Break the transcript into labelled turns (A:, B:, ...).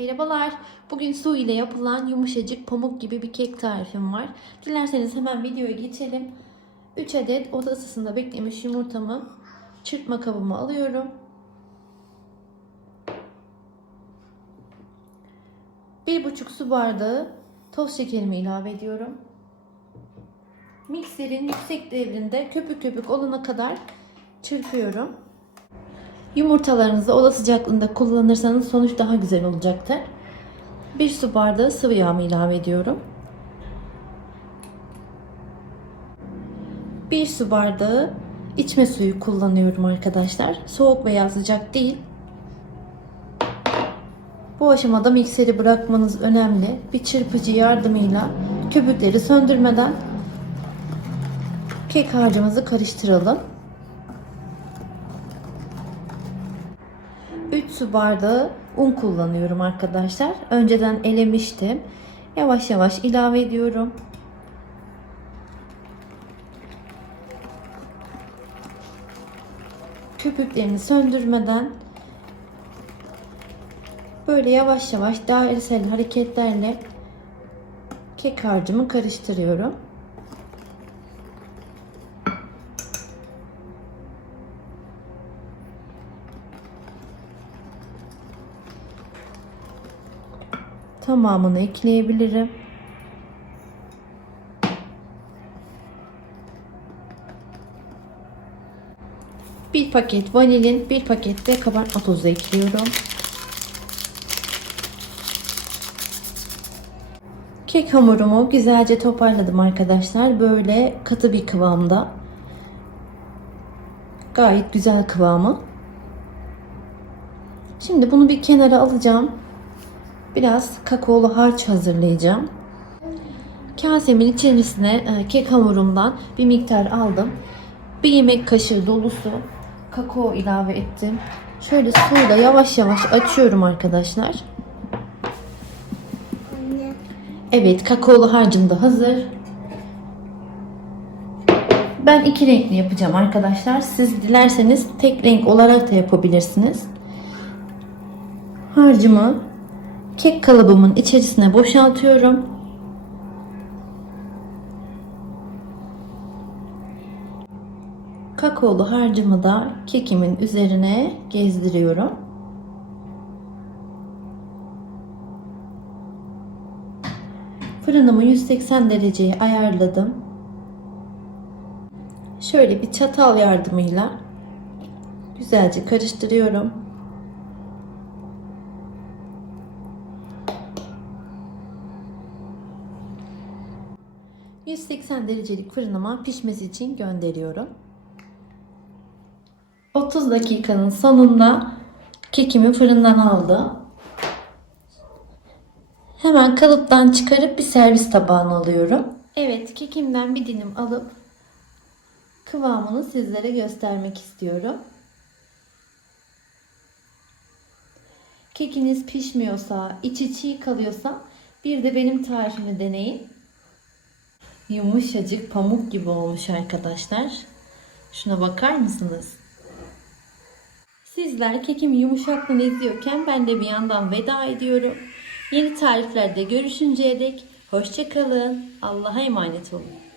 A: Merhabalar. Bugün su ile yapılan yumuşacık pamuk gibi bir kek tarifim var. Dilerseniz hemen videoya geçelim. 3 adet oda ısısında beklemiş yumurtamı çırpma kabıma alıyorum. Bir buçuk su bardağı toz şekerimi ilave ediyorum. Mikserin yüksek devrinde köpük köpük olana kadar çırpıyorum. Yumurtalarınızı oda sıcaklığında kullanırsanız sonuç daha güzel olacaktır. Bir su bardağı sıvı yağımı ilave ediyorum. Bir su bardağı içme suyu kullanıyorum arkadaşlar. Soğuk veya sıcak değil. Bu aşamada mikseri bırakmanız önemli. Bir çırpıcı yardımıyla köpükleri söndürmeden kek harcımızı karıştıralım. Su bardağı un kullanıyorum arkadaşlar. Önceden elemiştim. Yavaş yavaş ilave ediyorum. Köpüklerini söndürmeden böyle yavaş yavaş dairesel hareketlerle kek harcımı karıştırıyorum. Tamamını ekleyebilirim. Bir paket vanilin, bir paket de kabartma tozu ekliyorum. Kek hamurumu güzelce toparladım arkadaşlar. Böyle katı bir kıvamda. Gayet güzel kıvamı. Şimdi bunu bir kenara alacağım. Biraz kakaolu harç hazırlayacağım. Kasemin içerisine e, kek hamurumdan bir miktar aldım. Bir yemek kaşığı dolusu kakao ilave ettim. Şöyle suyla yavaş yavaş açıyorum arkadaşlar. Evet kakaolu harcım da hazır. Ben iki renkli yapacağım arkadaşlar. Siz dilerseniz tek renk olarak da yapabilirsiniz. Harcımı kek kalıbımın içerisine boşaltıyorum. Kakaolu harcımı da kekimin üzerine gezdiriyorum. Fırınımı 180 dereceye ayarladım. Şöyle bir çatal yardımıyla güzelce karıştırıyorum. 180 derecelik fırınıma pişmesi için gönderiyorum. 30 dakikanın sonunda kekimi fırından aldım. Hemen kalıptan çıkarıp bir servis tabağına alıyorum. Evet, kekimden bir dilim alıp kıvamını sizlere göstermek istiyorum. Kekiniz pişmiyorsa, içi çiğ kalıyorsa bir de benim tarifimi deneyin. Yumuşacık pamuk gibi olmuş arkadaşlar. Şuna bakar mısınız? Sizler kekim yumuşaklığını izliyorken ben de bir yandan veda ediyorum. Yeni tariflerde görüşünceye dek hoşçakalın. Allah'a emanet olun.